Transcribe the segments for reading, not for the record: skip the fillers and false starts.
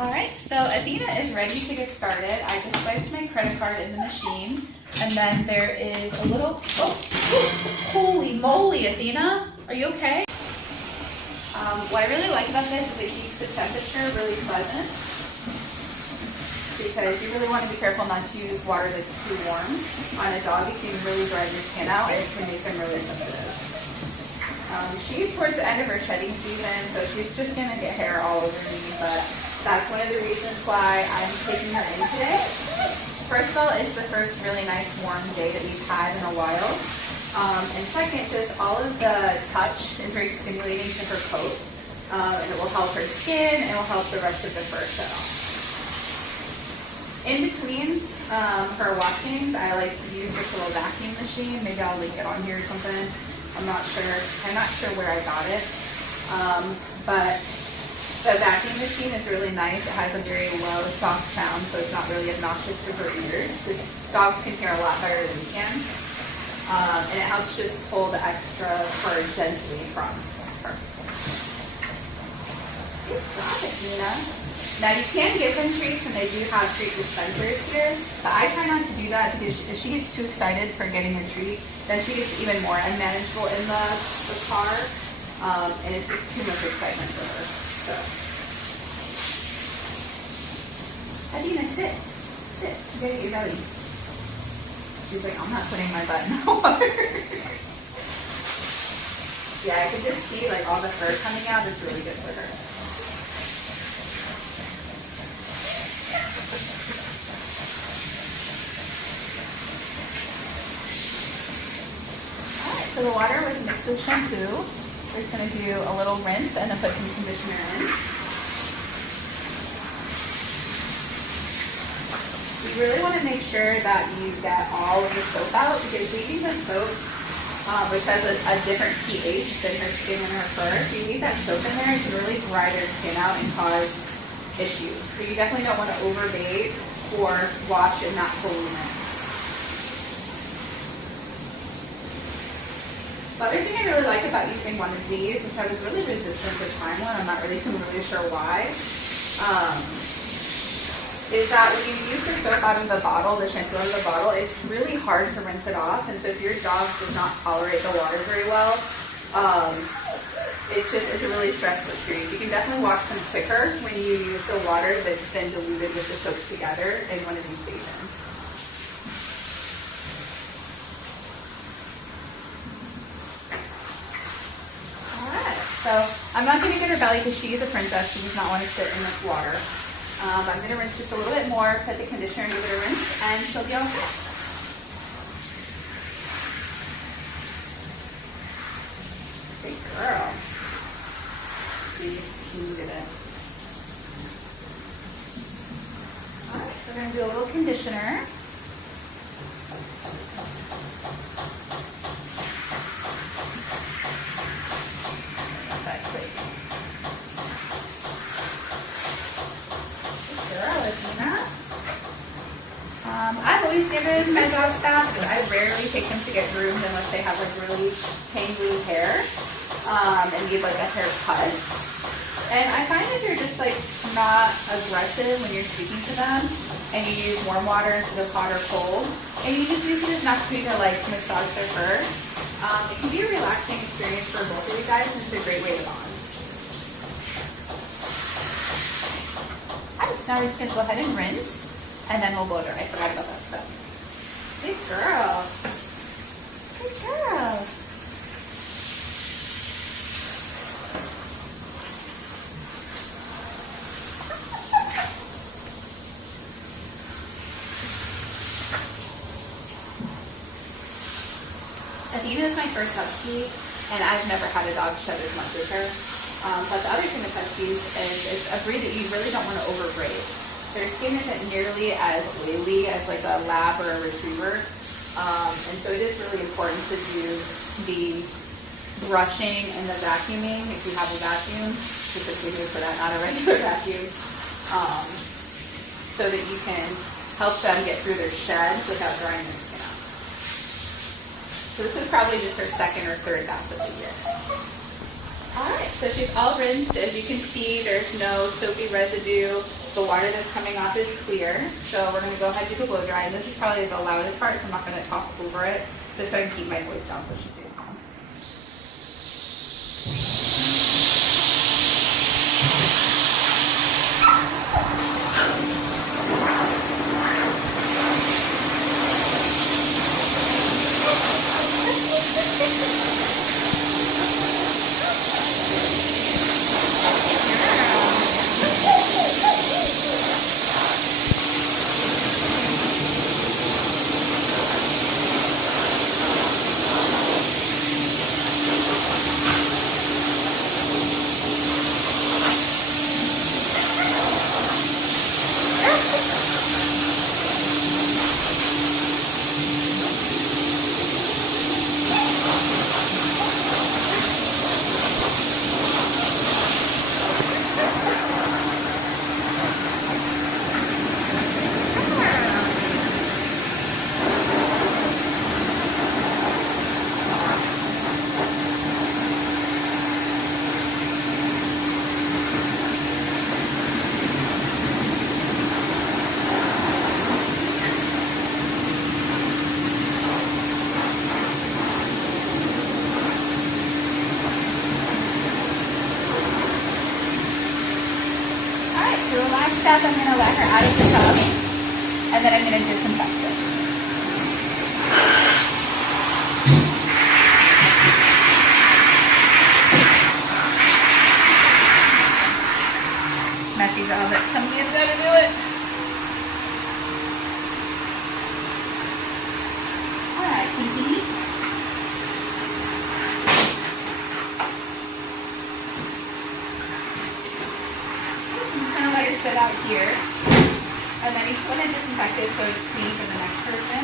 Alright, so Athena is ready to get started. I just swiped my credit card in the machine, and then there is a little, holy moly, Athena, are you okay? What I really like about this is it keeps the temperature really pleasant, because you really want to be careful not to use water that's too warm on a dog. It can really dry your skin out and it can make them really sensitive. She's towards the end of her shedding season, so she's just going to get hair all over me, but that's one of the reasons why I'm taking her in today. First of all, it's the first really nice warm day that we've had in a while. And second, just all of the touch is very stimulating to her coat. And it will help her skin and it will help the rest of the fur shed off. In between her washings, I like to use this little vacuum machine. Maybe I'll link it on here or something. I'm not sure where I got it. But the vacuum machine is really nice. It has a very low, soft sound, so it's not really obnoxious to her ears. Because dogs can hear a lot better than we can. And it helps just pull the extra fur gently from her. Good job, Nina. Now you can give them treats, and they do have treat dispensers here, but I try not to do that because if she gets too excited for getting a treat, then she gets even more unmanageable in the car, and it's just too much excitement for her. So, Athena, sit, you gotta get your belly. She's like, I'm not putting my butt in the water. Yeah, I can just see like all the fur coming out. It's really good for her. Alright, so the water was mixed with shampoo. We're just going to do a little rinse and then put some conditioner in. You really want to make sure that you get all of the soap out, because leaving the soap, which has a different pH than her skin and her fur, if you leave that soap in there, it can really dry their skin out and cause issues. So you definitely don't want to overbathe or wash and not fully rinse. The other thing I really like about using one of these, which I was really resistant to trying one, I'm not really sure why, is that when you use the soap out of the bottle, the shampoo out of the bottle, it's really hard to rinse it off. And so if your dog does not tolerate the water very well, it's a really stressful experience. You can definitely wash them quicker when you use the water that's been diluted with the soap together in one of these stations. So I'm not going to get her belly because she is a princess. She does not want to sit in this water. I'm going to rinse just a little bit more, put the conditioner and give it a rinse, and she'll be all set. Great girl. See, she needed it. Alright, so we're going to do a little conditioner. I've always given my dogs baths. I rarely take them to get groomed unless they have like really tangly hair and need like a haircut. And I find that they're just like not aggressive when you're speaking to them, and you use warm water instead of hot or cold, and you just use it as an opportunity to like massage their fur. It can be a relaxing experience for both of you guys, and it's a great way to bond. Alright, so now we're just going to go ahead and rinse. And then we'll blow dry. I forgot about that stuff. Good girl. Good girl. Athena is my first husky, and I've never had a dog shed as much as her. But the other thing with huskies is it's a breed that you really don't want to overbraid. Their skin isn't nearly as oily as like a lab or a retriever. And so it is really important to do the brushing and the vacuuming, if you have a vacuum, specifically for that, not a regular vacuum, so that you can help them get through their shed without drying their skin out. So this is probably just her second or third bath of the year. Alright, so she's all rinsed. As you can see, there's no soapy residue. The water that's coming off is clear. So we're going to go ahead and do the blow dry. And this is probably the loudest part, so I'm not going to talk over it, just so I can keep my voice down so she stays calm. So the last step, I'm going to let her out of the tub, and then I'm going to disinfect it. Messy job, but somebody's got to do it. Alright, Pinkies. Let her sit out here, and then you just want to disinfect it so it's clean for the next person.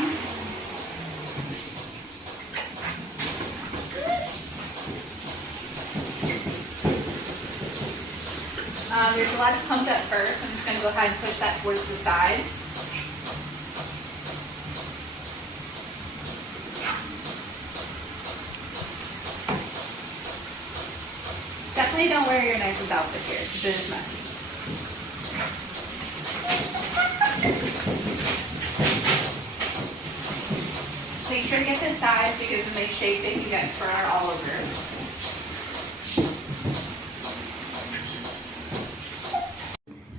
There's a lot of pumped at first. I'm just going to go ahead and push that towards the sides. Definitely don't wear your nicest outfit here because it is messy. Make sure to get the sides because when they shake they can get fur all over.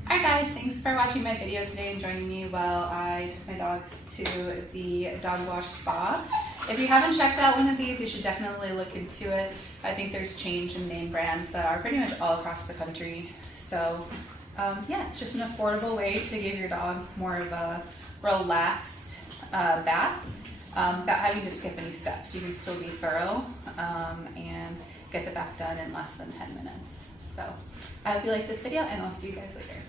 Alright guys, thanks for watching my video today and joining me while I took my dogs to the dog wash spa. If you haven't checked out one of these, you should definitely look into it. I think there's change in name brands that are pretty much all across the country. So yeah, it's just an affordable way to give your dog more of a relaxed bath without having to skip any steps. You can still be thorough and get the bath done in less than 10 minutes. So I hope you like this video, and I'll see you guys later.